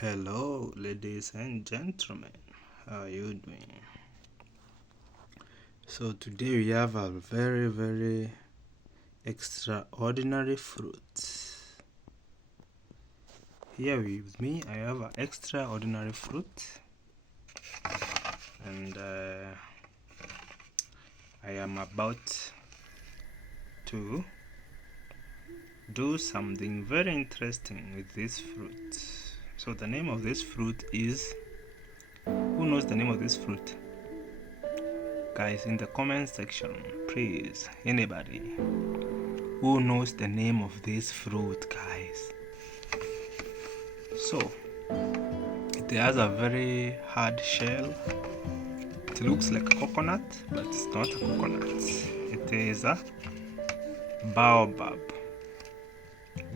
Hello, ladies and gentlemen, how are you doing? So today we have a very extraordinary fruit. Here with me I have an extraordinary fruit, and I am about to do something very interesting with this fruit. So the name of this fruit is, who knows the name of this fruit? Guys, in the comment section, please, anybody who knows the name of this fruit, guys. So it has a very hard shell. It looks like a coconut, but it's not a coconut. It is a baobab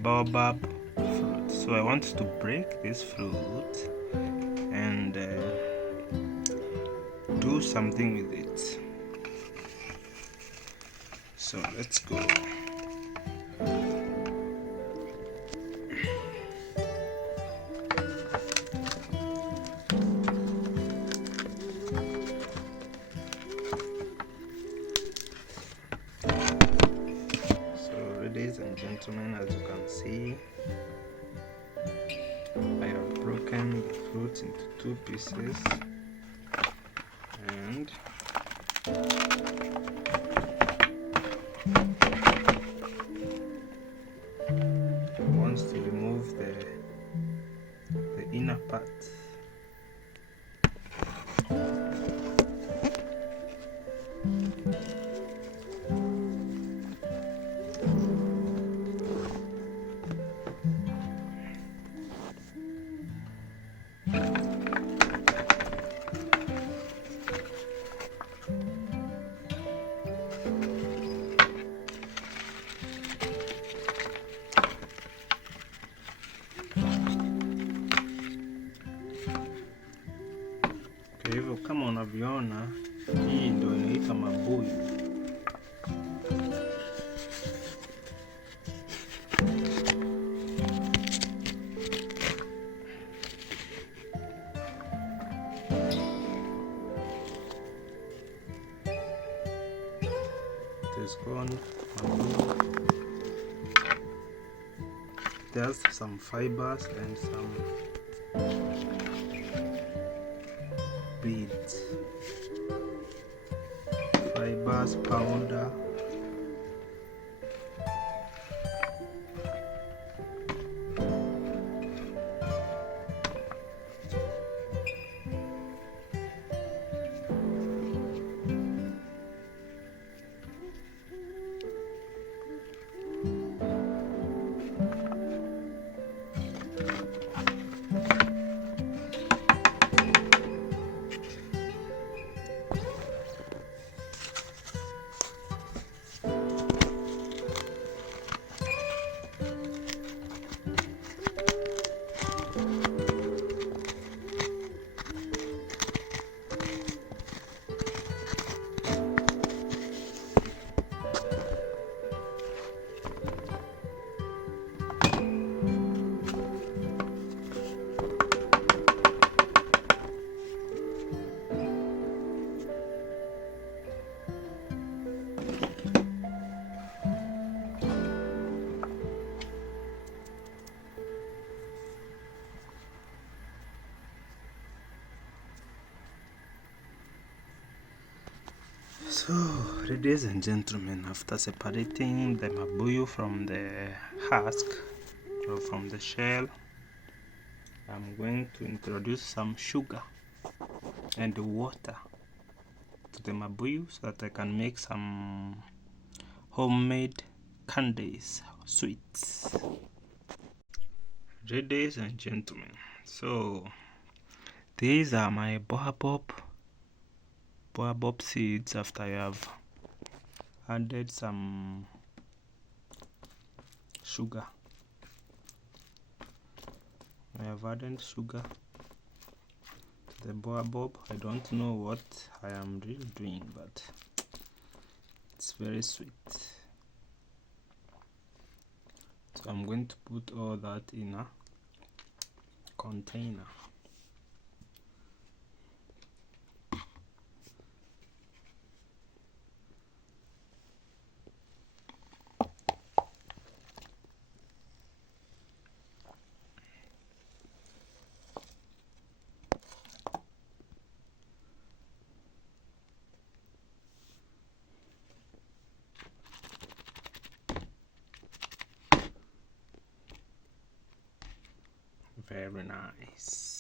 fruit. So I want to break this fruit and do something with it. So let's go. Ladies and gentlemen, as you can see, I have broken the fruit into two pieces, and I want to remove the inner part. Kwa hivyo kama unavyoona, hii ndio inaitwa mabuyu. It is called mabuyu. There's some fibers and some beads, fibers, powder. So, ladies and gentlemen, after separating the mabuyu from the husk or from the shell, I'm going to introduce some sugar and water to the mabuyu so that I can make some homemade candies, sweets. Ladies and gentlemen, so these are my Boabob seeds after I have added some sugar. I have added sugar to the Boabob. I don't know what I am really doing, but it's very sweet. So I'm going to put all that in a container. Very nice.